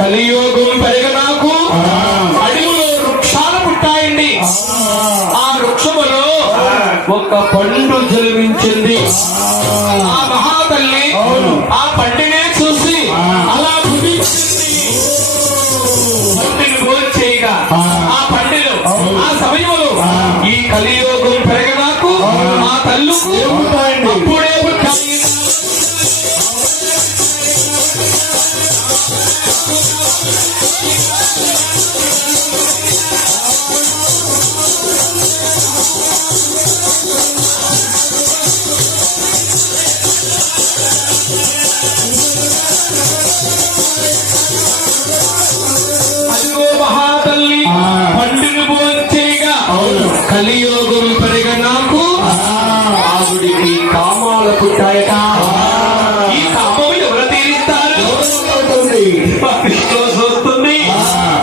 కలియోగం పెరగనాకు అడవిలో వృక్షాలు పుట్టాయండి. ఆ. వృక్షములో ఒక పండు జన్మించింది. ఆ. మహాతల్లి ఆ పండునే చూసి అలా భుజించింది. కలియోగం పెరగ నాకు. ఆవిడికి కామాలు పుట్టాయట. విష్ణువు చూస్తుంది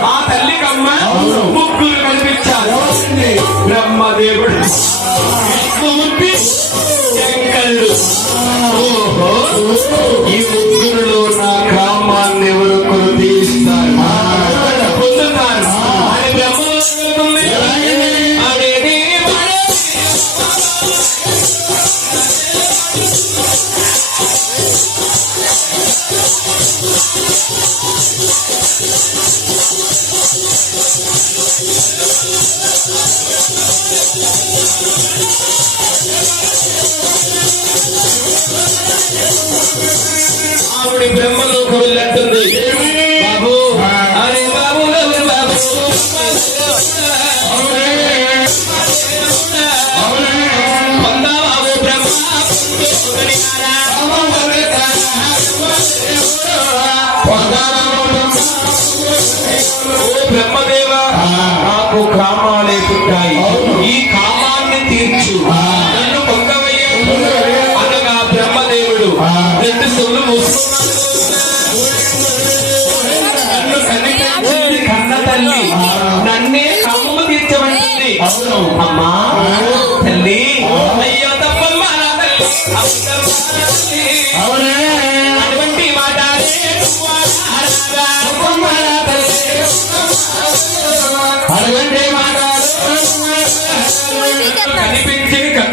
ఆ తల్లి కమ్మ ముగ్గురు కనిపించారు. బ్రహ్మదేవుడు. విష్ణుమూర్తి శంకరుడు. ఓహో. ఈ ముగ్గురులో ఆవిడ బ్రహ్మలోకి వెళ్ళంటుంది బాబు అరే బాబు ఎవరు బాబు. పొందాబాబు బ్రహ్మ ఓ కామాలే పుట్టాయి. ఈ కామాన్ని తీర్చు. నన్ను పొందవయ్యా అనగా బ్రహ్మదేవుడు. రెండు సొల్లు నన్ను కనిపించింది కన్న తల్లి నన్నే కమ్మ తీర్చమంటుంది. అమ్మా. తల్లి. అయ్యో తప్పమ్మ తల్లి.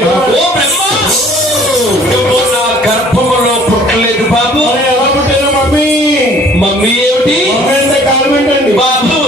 ఓ బ్రహ్మ! నువ్వు నా గర్భములో పుట్టలేదు బాబు. మమ్మీ? ఏమిటి? బాబు